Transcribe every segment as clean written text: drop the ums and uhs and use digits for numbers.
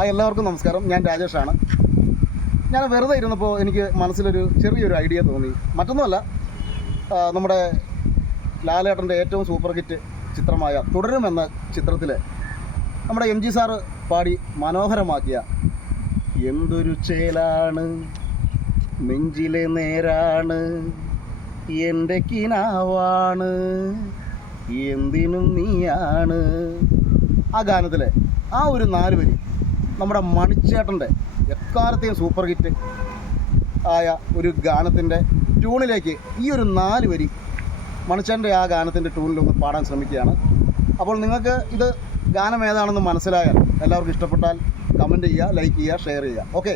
എല്ലാവർക്കും നമസ്കാരം. ഞാൻ രാജേഷാണ്. ഞാൻ വെറുതെ ഇരുന്നപ്പോൾ എനിക്ക് മനസ്സിലൊരു ചെറിയൊരു ഐഡിയ തോന്നി. മറ്റൊന്നുമല്ല, നമ്മുടെ ലാലേട്ടൻ്റെ ഏറ്റവും സൂപ്പർ ഹിറ്റ് ചിത്രമായ തുടരുമെന്ന ചിത്രത്തിൽ നമ്മുടെ MG സാറ് പാടി മനോഹരമാക്കിയ എന്തൊരു ചേലാണ് നെഞ്ചിലെ നേരാണ് എൻ്റെ കിനാവാണ് എന്തിനും നീയാണ്, ആ ഗാനത്തിലെ ആ ഒരു 4 വരി നമ്മുടെ മണിച്ചേട്ടൻ്റെ എക്കാലത്തെയും സൂപ്പർ ഹിറ്റ് ആയ ഒരു ഗാനത്തിൻ്റെ ട്യൂണിലേക്ക് ഈ ഒരു 4 വരി മണിച്ചേട്ടൻ്റെ ആ ഗാനത്തിൻ്റെ ട്യൂണിലൊന്ന് പാടാൻ ശ്രമിക്കുകയാണ്. അപ്പോൾ നിങ്ങൾക്ക് ഇത് ഗാനം ഏതാണെന്ന് മനസ്സിലായാൽ, എല്ലാവർക്കും ഇഷ്ടപ്പെട്ടാൽ കമൻറ്റ് ചെയ്യുക, ലൈക്ക് ചെയ്യുക, ഷെയർ ചെയ്യുക. ഓക്കെ.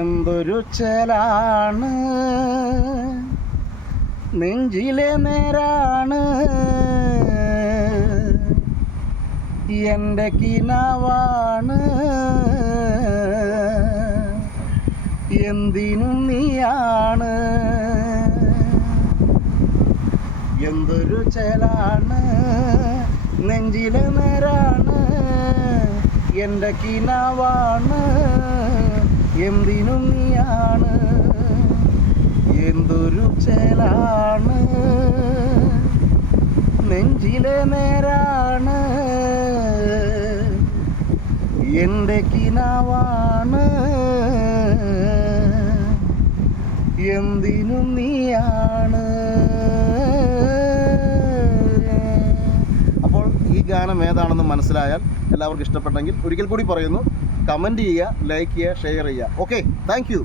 എന്തൊരു ചേലാണ് നെഞ്ചിലെ നേരാണ് എൻ്റെ കിനാവാണ് എന്തിനും നീയാണ്. എന്തൊരു ചേലാണ് നെഞ്ചിലെ നേരാണ് എൻ്റെ കിനാവാണ് എന്തിനും നീയാണ്. എന്തൊരു ചേലാണ് നെഞ്ചിലെ നേരാണ് എൻ്റെ കിനാവാണ് എന്തിനും നീയാണ്. അപ്പോൾ ഈ ഗാനം ഏതാണെന്ന് മനസ്സിലായാൽ, എല്ലാവർക്കും ഇഷ്ടപ്പെട്ടെങ്കിൽ ഒരിക്കൽ കൂടി പറയുന്നു, കമൻറ്റ് ചെയ്യുക, ലൈക്ക് ചെയ്യുക, ഷെയർ ചെയ്യുക. Okay, thank you.